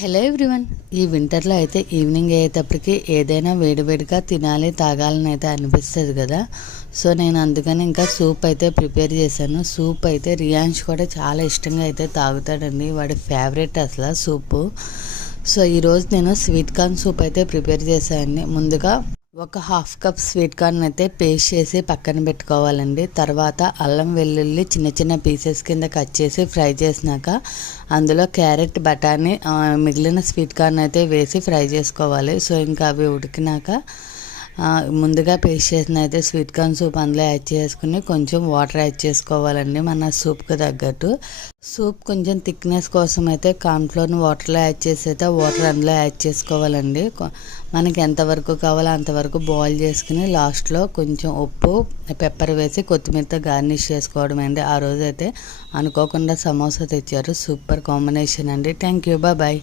Hello everyone. ఈ వింటర్లో అయితే ఈవినింగ్ అయ్యేటప్పటికి ఏదైనా వేడివేడిగా తినాలి తాగాలని అయితే అనిపిస్తుంది కదా. సో నేను అందుకని ఇంకా సూప్ అయితే ప్రిపేర్ చేశాను. సూప్ అయితే రియాన్స్ కూడా చాలా ఇష్టంగా అయితే తాగుతాడండి, వాడి ఫేవరెట్ అసలు సూపు. సో ఈరోజు నేను స్వీట్ కార్న్ సూప్ అయితే ప్రిపేర్ చేశానండి. ముందుగా ఒక హాఫ్ కప్ స్వీట్ కార్న్ అయితే పేస్ట్ చేసి పక్కన పెట్టుకోవాలండి. తర్వాత అల్లం వెల్లుల్లి చిన్న చిన్న పీసెస్ కింద కట్ చేసి ఫ్రై చేసినాక అందులో క్యారెట్ బఠానీ మిగిలిన స్వీట్ కార్న్ అయితే వేసి ఫ్రై చేసుకోవాలి. సో ఇంకా అవి ఉడికినాక ముందుగా పేస్ట్ చేసిన అయితే స్వీట్ కార్న్ సూప్ అందులో యాడ్ చేసుకుని కొంచెం వాటర్ యాడ్ చేసుకోవాలండి మన సూప్కి తగ్గట్టు. సూప్ కొంచెం థిక్నెస్ కోసం అయితే కార్న్ఫ్లోర్ని వాటర్లో యాడ్ చేసి అయితే వాటర్ అందులో యాడ్ చేసుకోవాలండి. మనకి ఎంతవరకు కావాలో అంతవరకు బాయిల్ చేసుకుని లాస్ట్లో కొంచెం ఉప్పు పెప్పర్ వేసి కొత్తిమీరతో గార్నిష్ చేసుకోవడం అండి. ఆ రోజు అయితే అనుకోకుండా సమోసా తెచ్చారు, సూపర్ కాంబినేషన్ అండి. Thank you, bye.